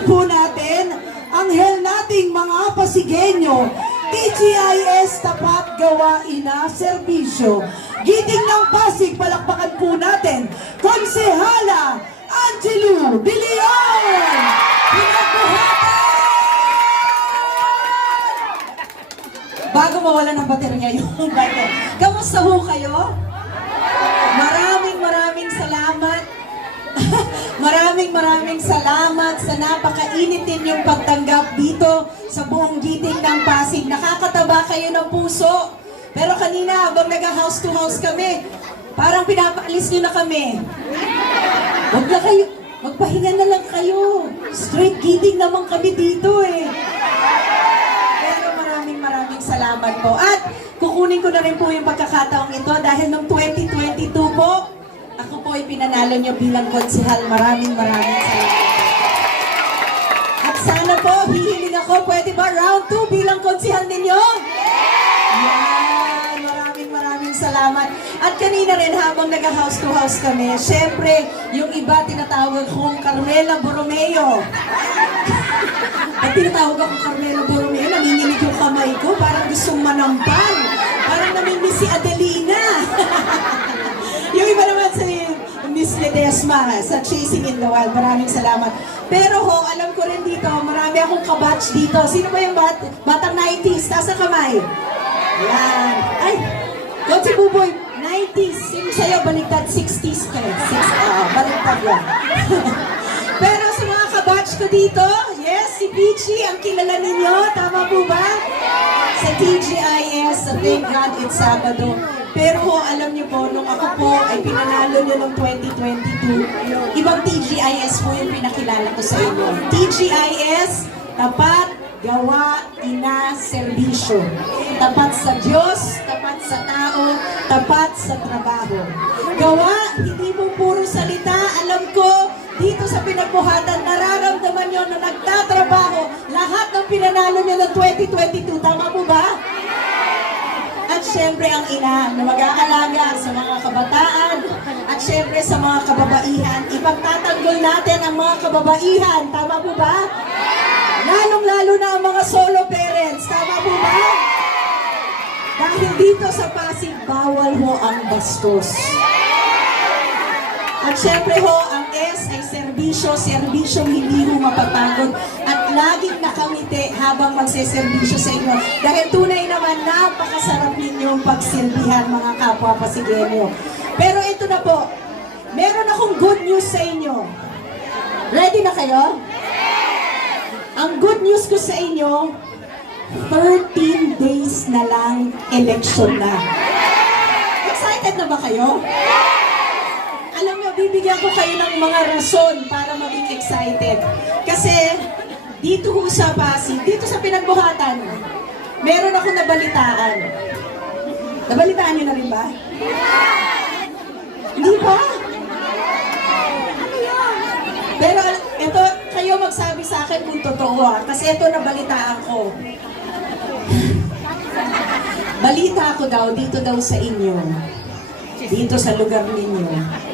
Pakinggan po natin ang hel nating mga Pasigenyo. TGIS Tapat Gawain na Serbisyo. Giting ng Pasig, palakpakan po natin. Konsehala Angelo De Leon! Bago mawala ng baterya yung bato. Kamusta ho kayo? Maraming maraming salamat. maraming maraming salamat sa napakainitin yung pagtanggap dito sa buong giting ng Pasig. Nakakataba kayo ng puso. Pero kanina habang nag-house to house kami, parang pinapaalis nyo na kami. Huwag na kayo, magpahinga na lang kayo. Straight giting naman kami dito eh. Pero maraming maraming salamat po. At kukunin ko na rin po yung pagkakataong ito dahil noong 2022 po, ako po ay pinanalo niyo bilang konsihal. Maraming maraming salamat. Po, hihiling ako, pwede ba round 2 bilang konsihal ninyo? Yan, maraming maraming salamat. At kanina rin habang nag-house to house kami, syempre, yung iba tinatawag kong Carmela Borromeo. At tinatawag ako Carmela Borromeo, nanginginig yung kamay ko, parang gustong manampal. Parang namimiss si Adelina. yung iba naman si Miss Ledesma sa Chasing in the Wild. Maraming salamat. Pero ho, alam ko rin dito, marami akong kabatch dito. Sino ba yung bat batang 90s? Taas kamay. Yan. Ay, Coach Buboy, 90s. Yung sa'yo, baliktad 60s ka. eh. Six, ah, baliktad yan. Pero sa mga kabatch ko dito, si Peachy, ang kilala ninyo. Tama po ba? Sa TGIS, sa Thank God It's Sabado. Pero ho, alam niyo po, nung ako po ay pinanalo niyo noong 2022, ibang TGIS po yung pinakilala ko sa inyo. TGIS, tapat, gawa, ina, serbisyo. Tapat sa Diyos, tapat sa tao, tapat sa trabaho. Gawa, hindi mo puro salita. Alam ko, dito sa pinagbuhatan, nararamdaman nyo na nagtatrabaho lahat ng pinanalo nyo ng 2022. Tama po ba? At syempre ang ina na mag-aalaga sa mga kabataan at syempre sa mga kababaihan. Ipagtatanggol natin ang mga kababaihan. Tama po ba? Lalong-lalo na ang mga solo parents. Tama po ba? Dahil dito sa Pasig, bawal ho ang bastos. At syempre ho, ang S ay serbisyo, serbisyong hindi ho mapapagod at laging nakangiti habang magseserbisyo sa inyo. Dahil tunay naman, napakasarap ninyong pagsilbihan mga kapwa Pasigenyo. Pero ito na po, meron akong good news sa inyo. Ready na kayo? Ang good news ko sa inyo, 13 days na lang election na. Excited na ba kayo? Mo, bibigyan ko kayo ng mga rason para maging excited. Kasi dito ho sa Pasig, dito sa pinagbuhatan, meron ako nabalitaan. Nabalitaan niyo na rin ba? Hindi pa? Pero ito, kayo magsabi sa akin kung totoo ah. Kasi ito nabalitaan ko. Balita ko daw, dito daw sa inyo. Dito sa lugar ninyo.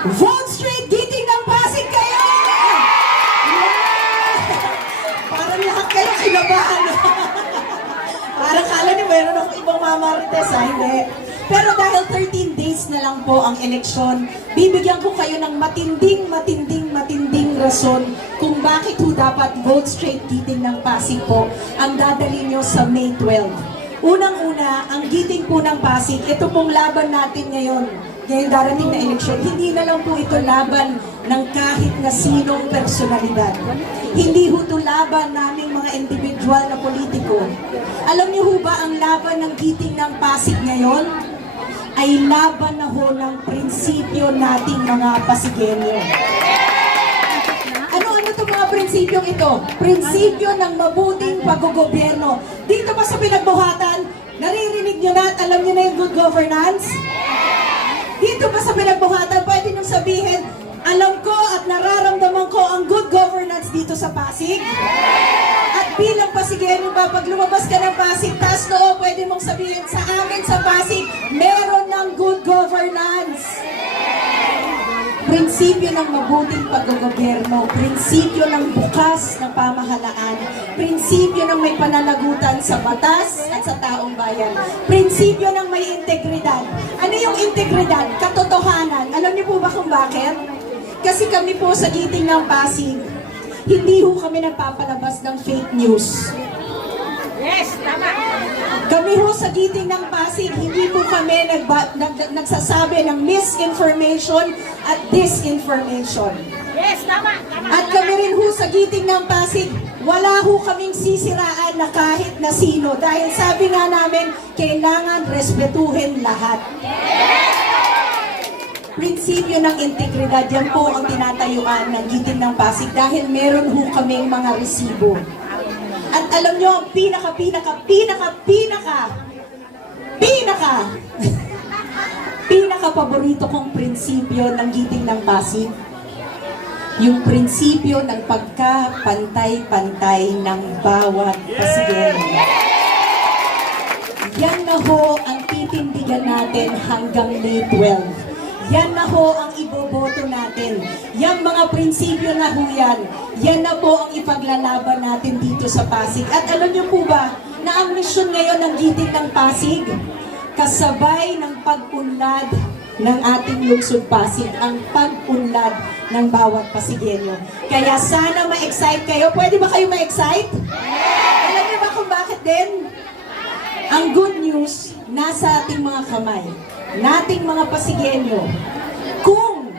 Vote Street Giting ng Pasig kayo! Yeah! Parang lahat kayo kinabahan. Parang kala niyo meron akong ibang mamarites ha, hindi. Pero dahil 13 days na lang po ang eleksyon, bibigyan ko kayo ng matinding, matinding, matinding rason kung bakit ho dapat vote straight giting ng Pasig po ang dadalhin nyo sa May 12. Unang-una, ang giting po ng Pasig, ito pong laban natin ngayon, ngayong darating na eleksyon, hindi na lang po ito laban ng kahit na sinong personalidad. Hindi ho ito laban naming mga individual na politiko. Alam niyo ho ba ang laban ng giting ng Pasig ngayon? Ay laban na ho ng prinsipyo nating mga Pasigenyo. Ano-ano itong mga prinsipyong ito? Prinsipyo ng mabuting paggogobyerno. Dito ba sa pinagbuhatan, naririnig nyo na at alam nyo na yung good governance? Dito ba sa pinagbuhatan, pwede nyo sabihin, alam ko at nararamdaman ko ang good governance dito sa Pasig? At bilang Pasigero ba, pag lumabas ka ng Pasig, taas noo, pwede mong sabihin sa amin sa Pasig, meron ng good governance. Prinsipyo ng mabuting paggogobyerno, prinsipyo ng bukas na pamahalaan, prinsipyo ng may pananagutan sa batas at sa taong bayan, prinsipyo ng may integridad. Ano yung integridad? Katotohanan. Alam niyo po ba kung bakit? Kasi kami po sa giting ng Pasig, hindi ho kami nagpapalabas ng fake news. Yes, tama. Kami ho sa giting ng Pasig, hindi po kami nagba, nag, nagsasabi ng misinformation at disinformation. Yes, tama. Tama. At kami rin ho sa giting ng Pasig, wala ho kaming sisiraan na kahit na sino. Dahil sabi nga namin, kailangan respetuhin lahat. Prinsipyo ng integridad, yan po ang tinatayuan ng giting ng Pasig dahil meron ho kaming mga resibo. At alam nyo, ang pinaka, pinaka, pinaka, pinaka, pinaka, pinaka paborito kong prinsipyo ng giting ng Pasig, yung prinsipyo ng pagkapantay-pantay ng bawat pasigero. Yan na ho ang titindigan natin hanggang May 12. Yan na ho ang iboboto natin. Yan mga prinsipyo na ho yan. Yan na po ang ipaglalaban natin dito sa Pasig. At alam niyo po ba na ang misyon ngayon ng giting ng Pasig, kasabay ng pag-unlad ng ating lungsod Pasig, ang pag-unlad ng bawat Pasigenyo. Kaya sana ma-excite kayo. Pwede ba kayo ma-excite? Alam niyo ba kung bakit din? Ang good news, nasa ating mga kamay, nating mga Pasigenyo. Kung,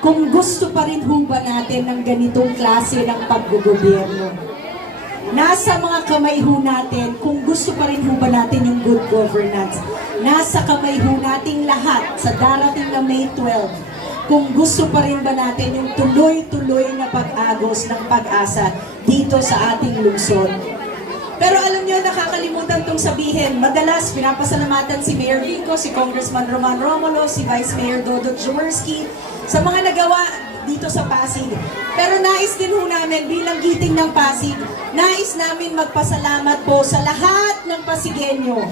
kung gusto pa rin ho ba natin ng ganitong klase ng paggogobyerno, nasa mga kamay ho natin, kung gusto pa rin ho ba natin yung good governance, nasa kamay ho nating lahat sa darating na May 12, kung gusto pa rin ba natin yung tuloy-tuloy na pag-agos ng pag-asa dito sa ating lungsod. Pero alam niyo, nakakalimutan tong sabihin. Madalas, pinapasalamatan si Mayor Vico, si Congressman Roman Romulo, si Vice Mayor Dodot Jaworski, sa mga nagawa dito sa Pasig. Pero nais din ho namin, bilang giting ng Pasig, nais namin magpasalamat po sa lahat ng Pasigenyo.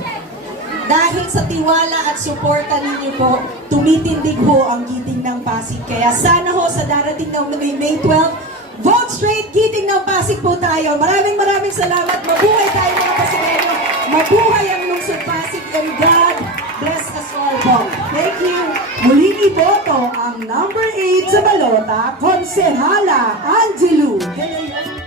Dahil sa tiwala at suporta ninyo po, tumitindig ho ang giting ng Pasig. Kaya sana ho sa darating na May 12, Vote straight, giting ng Pasig po tayo. Maraming maraming salamat. Mabuhay tayo mga Pasigenyo. Mabuhay ang lungsod Pasig and God bless us all po. Thank you. Muling iboto ang number 8 sa balota, Konsehala Angelo. De Leon.